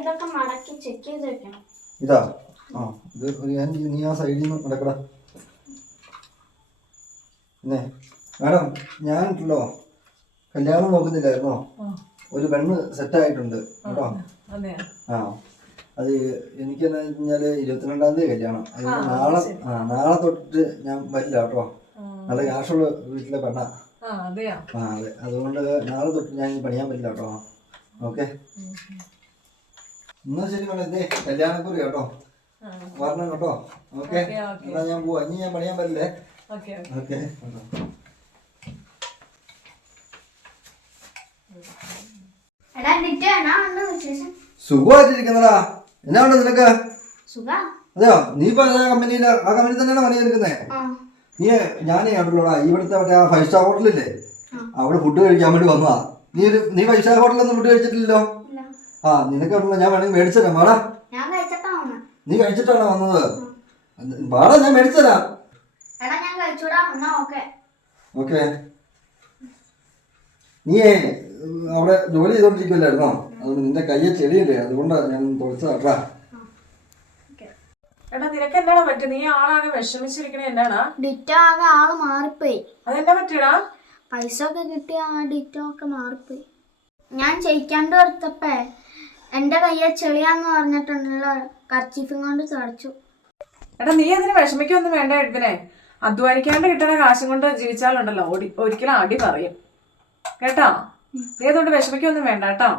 ഇതൊക്കെ മടക്കി ചെക്ക് ചെയ്ത് വെക്കണം. ഇതാ ഇത് നീ ആ സൈഡിൽ നിന്ന് നടക്കടാ. പിന്നെ മാഡം ഞാനുണ്ടല്ലോ കല്യാണം നോക്കുന്നില്ലായിരുന്നോ? ഒരു പെണ്ണ് സെറ്റായിട്ടുണ്ട് കേട്ടോ. അത് എനിക്ക് എന്താ വെച്ചാൽ 22-ാം തീയതി കല്യാണം. അതുകൊണ്ട് നാളെ തൊട്ടിട്ട് ഞാൻ വരില്ല കേട്ടോ. നല്ല കാശുള്ള വീട്ടിലെ പെണ്ണാ. അതെ, അതുകൊണ്ട് നാളെ തൊട്ട് ഞാൻ പണിയാൻ പറ്റില്ല കേട്ടോ. ഓക്കെ, എന്നാ ശരി മേഡം. ഇതേ കല്യാണക്കുറി കേട്ടോ, വരണം കേട്ടോ. ഓക്കെ, എന്നാ ഞാൻ പോവാ. ഇനി ഞാൻ പണിയാൻ പറ്റില്ലേ? ഓക്കെ. സുഖമായിട്ടിരിക്കുന്നടാ. എന്നാ ഉണ്ട് നിനക്ക്? അതെയോ, നീ ഇപ്പൊ ആ കമ്പനി തന്നെയാണ് പണിയെടുക്കുന്നേ? ഞാനേ കണ്ടുള്ളൂടാ, ഇവിടുത്തെ മറ്റേ ആ 5 സ്റ്റാർ ഹോട്ടലില്ലേ, അവിടെ ഫുഡ് കഴിക്കാൻ വേണ്ടി വന്നതാ. നീ 5 സ്റ്റാർ ഹോട്ടലൊന്നും ഫുഡ് കഴിച്ചിട്ടില്ലല്ലോ. നിനക്ക് ഞാൻ വേണമെങ്കിൽ മേടിച്ചരാം. വാടാ, നീ കഴിച്ചിട്ടാണോ വന്നത്? വാടാ, ഞാൻ മേടിച്ചരാം. ഓക്കെ, നീ അവിടെ ജോലി ചെയ്തോണ്ടിരിക്കുമല്ലായിരുന്നോ? അതുകൊണ്ട് നിന്റെ കയ്യെ ചെടിയല്ലേ, അതുകൊണ്ടാണ് ഞാൻ പൊളിച്ചതാട്ടാ. എടാ, നിനക്ക് എന്താണ് പറ്റുക? നീ ആളാകെ വിഷമിച്ചിരിക്കണേ. എന്നാടാ? ഡിറ്റോ ആകെ ആള് മാറിപ്പോയി. അതെന്നാ പറ്റിയടാ? പൈസ ഒക്കെ കിട്ടിയ ആ ഡിറ്റോ ഒക്കെ മാറിപ്പോയി. ഞാൻ ചെയ്യിക്കാണ്ട് കൊടുത്തപ്പേ എന്റെ കയ്യെ ചെളിയാന്ന് പറഞ്ഞിട്ടുണ്ടല്ലോ, കർച്ചീഫും കൊണ്ട് തുടച്ചു. എടാ, നീ അതിന് വിഷമിക്കൊന്നും വേണ്ട എഴുപ്പിനെ. അധ്വാനിക്കാണ്ട് കിട്ടണ കാശും കൊണ്ട് ജീവിച്ചാലുണ്ടല്ലോ ഒരിക്കലും അടി പറയും കേട്ടോ. നീ അതുകൊണ്ട് വിഷമിക്കൊന്നും വേണ്ട കേട്ടോ.